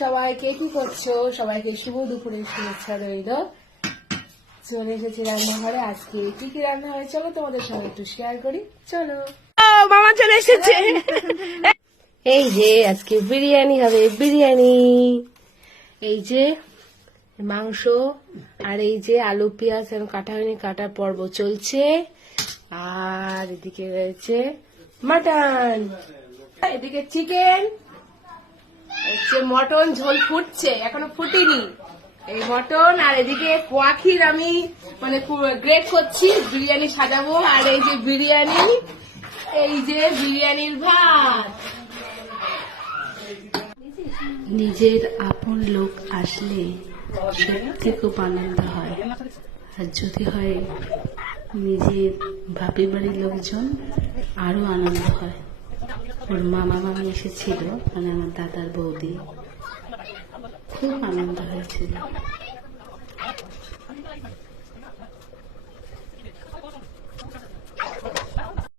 সবাইকে কি করছ? সবাইকে শুভ দুপুরের শুভেচ্ছা রইল। চলে এসেছি রান্নাঘরে। আজকে কি কি রান্না হয়? চলো তোমাদের সঙ্গে একটু শেয়ার করি। চলো। মামা চলে এসেছে। এই যে আজকে বিরিয়ানি হবে বিরিয়ানি। এই যে মাংস আর এই যে আলু পেঁয়াজ এখন কাটা হয়নি কাটার পর্ব চলছে। আর এদিকে রয়েছে মাটন। এদিকে চিকেন হচ্ছে মটন ঝোল ফুটছে, এখনও ফুটিনি। এই মটন আর এদিকে কোয়াখির আমি মানে গ্রেট করছি, বিরিয়ানি সাজাবো। আর এই যে বিরিয়ানি, এই যে বিরিয়ানির ভাত। নিজের আপন লোক আসলে সত্যি খুব আনন্দ হয়। আর যদি হয়, নিজের বাপি বাড়ির লোকজন আরও আনন্দ হয়। ওর মামা মামি এসেছিল মানে আমার দাদার বৌদি। খুব আনন্দ হয়েছিল।